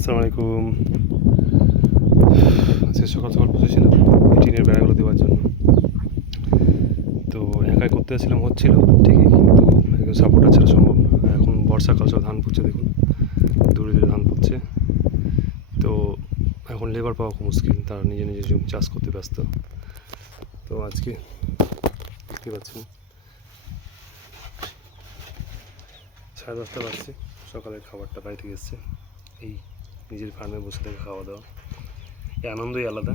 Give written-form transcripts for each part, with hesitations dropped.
আসসালামু আলাইকুম। আজকে সকাল সকাল বসেছিলাম টিনের বেড়াগুলো দেওয়ার জন্য। তো একাই করতে যাচ্ছিলাম, হচ্ছিল ঠিকই, কিন্তু একজন সাপোর্টার ছাড়া সম্ভব না। এখন বর্ষাকাল, সব ধান পুচ্ছে, দেখুন দূরে দূরে ধান পুচ্ছে। তো এখন লেবার পাওয়া খুব মুশকিল, তারা নিজে নিজে জমি চাষ করতে ব্যস্ত। তো আজকে দেখতে পাচ্ছেন 10:30 বাজছে, সকালের খাবারটা বাড়ি থেকে এসছে। এই নিজের ফার্মে বসে থেকে খাওয়া দাওয়া, এই আনন্দই আলাদা।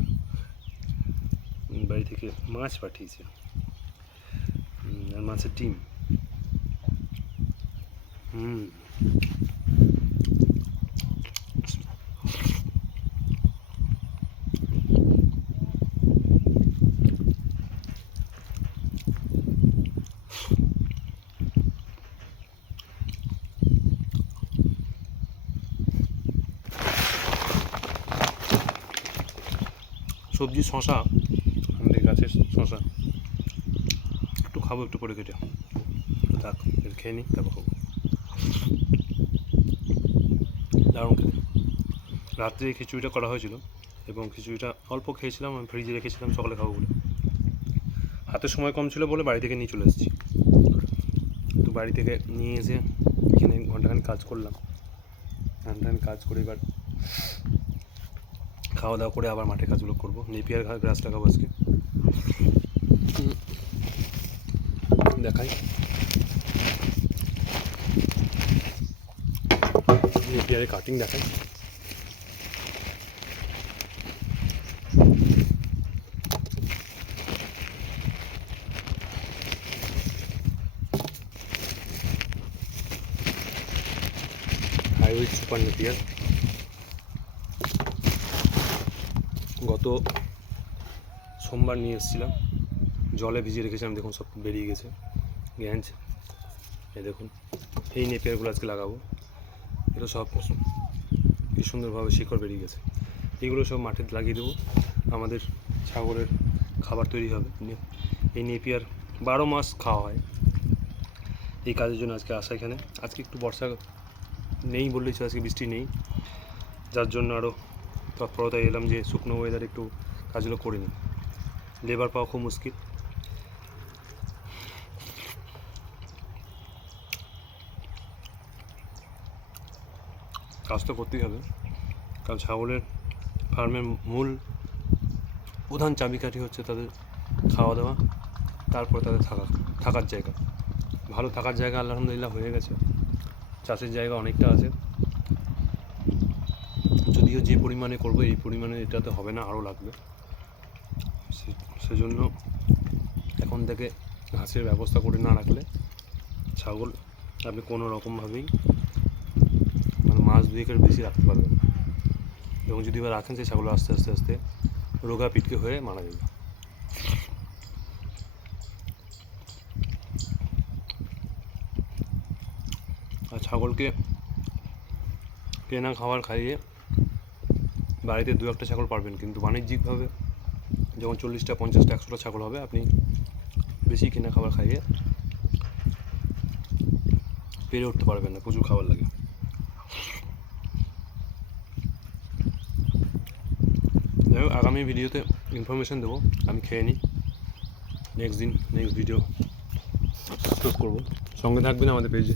বাড়ি থেকে মাছ পাঠিয়েছে, আর মাছের ডিম। সবজি শশা, আমাদের গাছের শশা, একটু খাবো, একটু পরে কেটে থাক, খেয়ে নিই, তারপর খাবো। দারুণ খেতে। রাত্রে খিচুড়িটা করা হয়েছিল এবং খিচুড়িটা অল্প খেয়েছিলাম, আমি ফ্রিজে রেখেছিলাম সকালে খাবো বলে। হাতে সময় কম ছিল বলে বাড়ি থেকে নিয়ে চলে এসেছি। তো বাড়ি থেকে নিয়ে এসে এখানে ঘন্টাখানি কাজ করলাম। ঘন্টাখানি কাজ করে এবার খাওয়া দাওয়া করে আবার মাঠে কাজগুলো করবো। নেপিয়ার গাছ লাগাবো আজকে, দেখাই। নেপিয়ারের কাটিং দেখাই। হাইব্রিড সুপার নেপিয়ার গত সোমবার নিয়ে এসেছিলাম, জলে ভিজিয়ে রেখেছিলাম, দেখুন সব বেরিয়ে গেছে গ্যাঞ্জ। এই দেখুন, এই নেপিয়ারগুলো আজকে লাগাবো। এটা সব কি সুন্দরভাবে শিকড় বেরিয়ে গেছে। এগুলো সব মাঠে লাগিয়ে দেবো, আমাদের ছাগলের খাবার তৈরি হবে। এই নেপিয়ার 12 মাস খাওয়া হয়। এই কাজের জন্য আজকে আসা এখানে। আজকে একটু বর্ষা নেই বললেই, আজকে বৃষ্টি নেই, যার জন্য আরও তৎপরতায় এলাম যে শুকনো ওয়েদারে একটু কাজগুলো করে নিই। লেবার পাওয়া খুব মুশকিল। কাজ তো করতেই হবে, কারণ ছাগলের ফার্মের মূল প্রধান চাবিকাঠি হচ্ছে তাদের খাওয়া দাওয়া, তারপর তাদের থাকার জায়গা। ভালো থাকার জায়গা আলহামদুলিল্লাহ হয়ে গেছে, চাষের জায়গা অনেকটা আছে। যদিও যে পরিমাণে করবো এই পরিমাণে এটাতে হবে না, আরও লাগবে। সেজন্য এখন থেকে ঘাসের ব্যবস্থা করে না রাখলে ছাগল আপনি কোনো রকমভাবেই মাস 2-এর বেশি রাখতে পারবেন। এবং যদি বা রাখেন, সেই ছাগল আস্তে আস্তে আস্তে রোগা পিটকে হয়ে মারা যাবে। আর ছাগলকে কেনা খাবার খাইয়ে বাড়িতে 2-1টা ছাগল পারবেন, কিন্তু বাণিজ্যিকভাবে যখন 40টা, 50টা, 100টা ছাগল হবে, আপনি বেশি কেনা খাবার খাইয়ে পেরে উঠতে পারবেন না, প্রচুর খাবার লাগে। যাই হোক, আগামী ভিডিওতে ইনফরমেশান দেবো। আমি খেয়ে নিই, নেক্সট ভিডিও আপলোড করবো। সঙ্গে থাকবেন আমাদের পেজে।